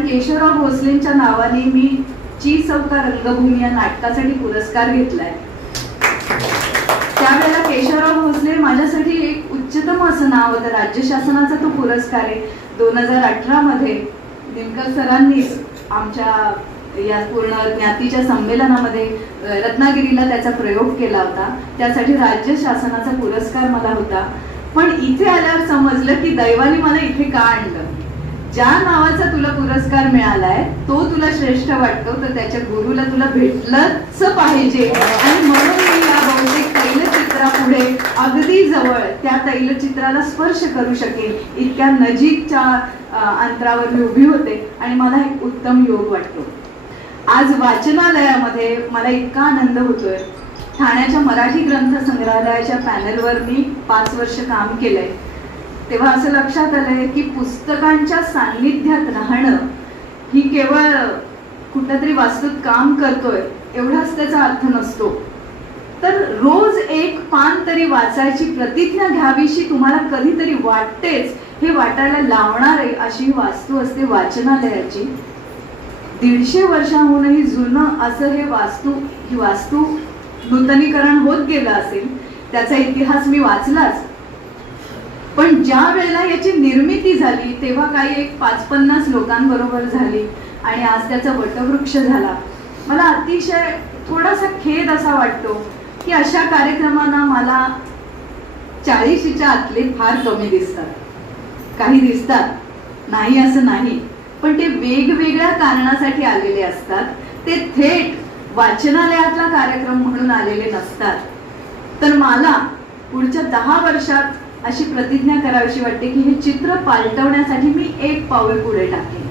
कारण केशवराव भोसलेंच्या नावाने मी ची चौका रंगभूमी या नाटकासाठी पुरस्कार घेतलाय। त्यावेळेला केशवराव भोसले माझ्यासाठी एक उच्चतम असं नाव होतं। राज्य शासनाचा तो पुरस्कार आहे। 2018 मध्ये दिनकर सरांनीच आमच्या या पूर्ण ज्ञातीच्या संमेलनामध्ये रत्नागिरीला त्याचा प्रयोग केला होता। त्यासाठी राज्य शासनाचा पुरस्कार मला होता। पण इथे आल्यावर समजलं की दैवाने मला इथे का आणलं। ज्या नावाचा तुला पुरस्कार मिळालाय तो तुला श्रेष्ठ वाटतो तर त्याच्या गुरुला तुला भेटलंच पाहिजे। आणि म्हणून मी या बहुतेक तैलचित्रापुढे अगदी जवळ त्या तैलचित्राला स्पर्श करू शकेन इतक्या नजीकच्या अंतरावर मी उभी होते आणि मला एक उत्तम योग वाटतो। आज वाचनालयामध्ये मला इतका आनंद होतोय। ठाण्याच्या मराठी ग्रंथ संग्रहालयाच्या पॅनलवर मी 5 वर्ष काम केलंय। तेव्हा असं लक्षात आलंय की पुस्तकांच्या सान्निध्यात राहणं ही केवळ कुठेतरी वास्तूत काम करतोय एवढाच त्याचा अर्थ नसतो, तर रोज एक पान तरी वाचायची प्रतिज्ञा घ्यावीशी तुम्हाला कधीतरी वाटतेच। हे वाटायला लावणारे अशी वास्तू असते वाचनालयाची। 150 वर्षांहूनही जुनं असं ही वास्तू नूतनीकरण होत गेलं असेल, त्याचा इतिहास मी वाचलाच। पण ज्या वेळेला याची निर्मिती झाली तेव्हा काही एक 50-50 लोकांबरोबर झाली आणि आज त्याचा वटवृक्ष झाला। मला अतिशय थोडासा खेद असा वाटतो की अशा कार्यक्रमांना मला 40च्या आतले फार कमी दिसतात। काही दिसतात, नाही असं नाही, पण ते वेगवेगळ्या कारणासाठी आलेले असतात। ते थेट वाचनालयातला कार्यक्रम म्हणून आलेले नसतात। तर मला पुढच्या 10 वर्षात अशी प्रतिज्ञा करावीशी वाटते की हे चित्र पालटवण्यासाठी मी एक पाऊल पुढे टाकेन।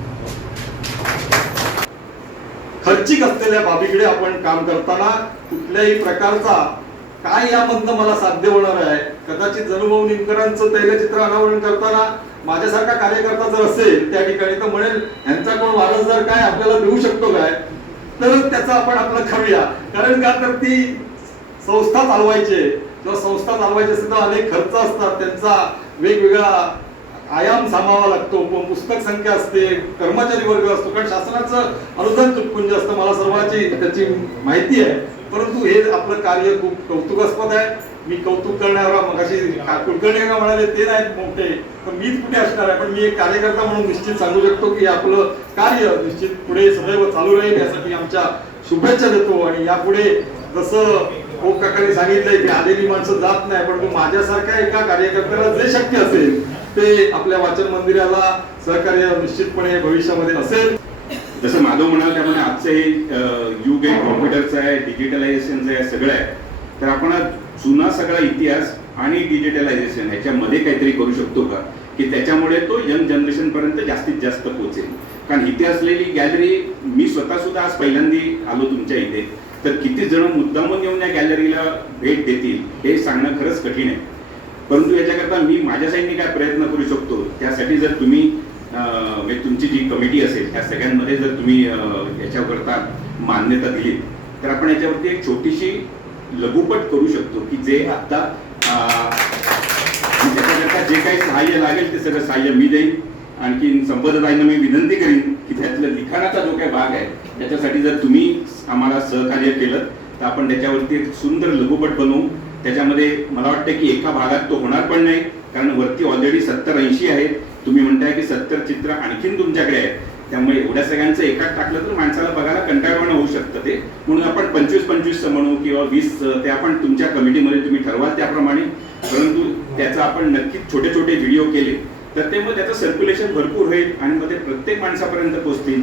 खर्चिक असलेल्या बाबीकडे आपण काम करताना कुठल्याही प्रकारचा काय यामधनं मला साध्य होणार आहे। कदाचित जनुभाऊ निमकरांचं तैलचित्र अनावरण करताना माझ्यासारखा कार्यकर्ता जर असेल त्या ठिकाणी तर म्हणेल यांचा कोण वारसदार काय आपल्याला देऊ शकतो काय, तरच त्याचा आपण आपलं करूया। कारण का तर ती संस्था चालवायची किंवा संस्था चालवायची असेल तर अनेक खर्च असतात, त्यांचा वेगवेगळा आयाम सामावा लागतो, पुस्तक संख्या असते, कर्मचारी वर्ग असतो, कारण शासनाचं अनुदान तुटपुंज असतं। मला सर्वांची त्याची माहिती आहे, परंतु हे आपलं कार्य खूप कौतुकास्पद आहे। मी कौतुक करण्यावर मगाशी कुलकर्णी का म्हणाले ते नाहीत मोठे, पण मीच कुठे असणार आहे। पण मी एक कार्यकर्ता म्हणून निश्चित सांगू शकतो की आपलं कार्य निश्चित पुढे सदैव चालू राहील यासाठी आमच्या शुभेच्छा देतो। आणि यापुढे जसं ओक काकांनी सांगितलंय की आलेली माणसं जात नाही, पण माझ्यासारख्या एका कार्यकर्त्याला जे शक्य असेल ते आपल्या वाचन मंदिराला सहकार्य निश्चितपणे भविष्यामध्ये असेल। जसं माधव म्हणाल त्यामुळे आजचं हे युग आहे, कॉम्प्युटरचं आहे, डिजिटलायझेशनचं आहे, सगळं आहे। तर आपण जुना सगळा इतिहास आणि डिजिटलायझेशन ह्याच्यामध्ये काहीतरी करू शकतो का की त्याच्यामुळे तो यंग जनरेशन पर्यंत जास्तीत जास्त पोहोचेल। कारण इथे असलेली गॅलरी मी स्वतः सुद्धा आज पहिल्यांदा आलो तुमच्या इथे, तर किती जण मुद्दामून येऊन या गॅलरीला भेट देतील हे सांगणं खरंच कठीण आहे। परंतु याच्याकरता मी माझ्या साईडने काय प्रयत्न करू शकतो त्यासाठी जर तुम्ही तुमची जी कमिटी असेल त्या सगळ्यांमध्ये जर तुम्ही याच्याकरता मान्यता दिली तर आपण याच्यावरती एक छोटीशी लघुपट करू शकतो की जे आता त्याच्याकरता जे काही सहाय्य लागेल ते सगळं सहाय्य मी देईन। आणखी संपदाताईंना मी विनंती करीन की त्यातलं लिखाणाचा जो काही भाग आहे त्याच्यासाठी जर तुम्ही आम्हाला सहकार्य केलं तर आपण त्याच्यावरती एक सुंदर लघुपट बनवू। त्याच्यामध्ये मला वाटतं की एका भागात तो होणार पण नाही, कारण वरती ऑलरेडी 70-80 आहेत। तुम्ही म्हणताय की 70 चित्र आणखीन तुमच्याकडे आहेत, त्यामुळे एवढ्या सगळ्यांचं एकात टाकलं तर माणसाला बघायला कंटाळवाणं होऊ शकतं ते। म्हणून आपण 25-25 म्हणू किंवा 20 ते आपण तुमच्या कमिटीमध्ये तुम्ही ठरवाल त्याप्रमाणे। परंतु त्याचा आपण नक्कीच छोटे छोटे व्हिडिओ केले तर ते मग त्याचं सर्क्युलेशन भरपूर होईल आणि मग ते प्रत्येक माणसापर्यंत पोहोचतील।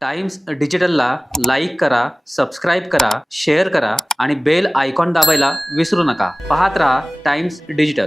टाइम्स डिजिटलला लाईक करा, सबस्क्राईब करा, शेअर करा आणि बेल आयकॉन दाबायला विसरू नका. पाहत राहा टाइम्स डिजिटल.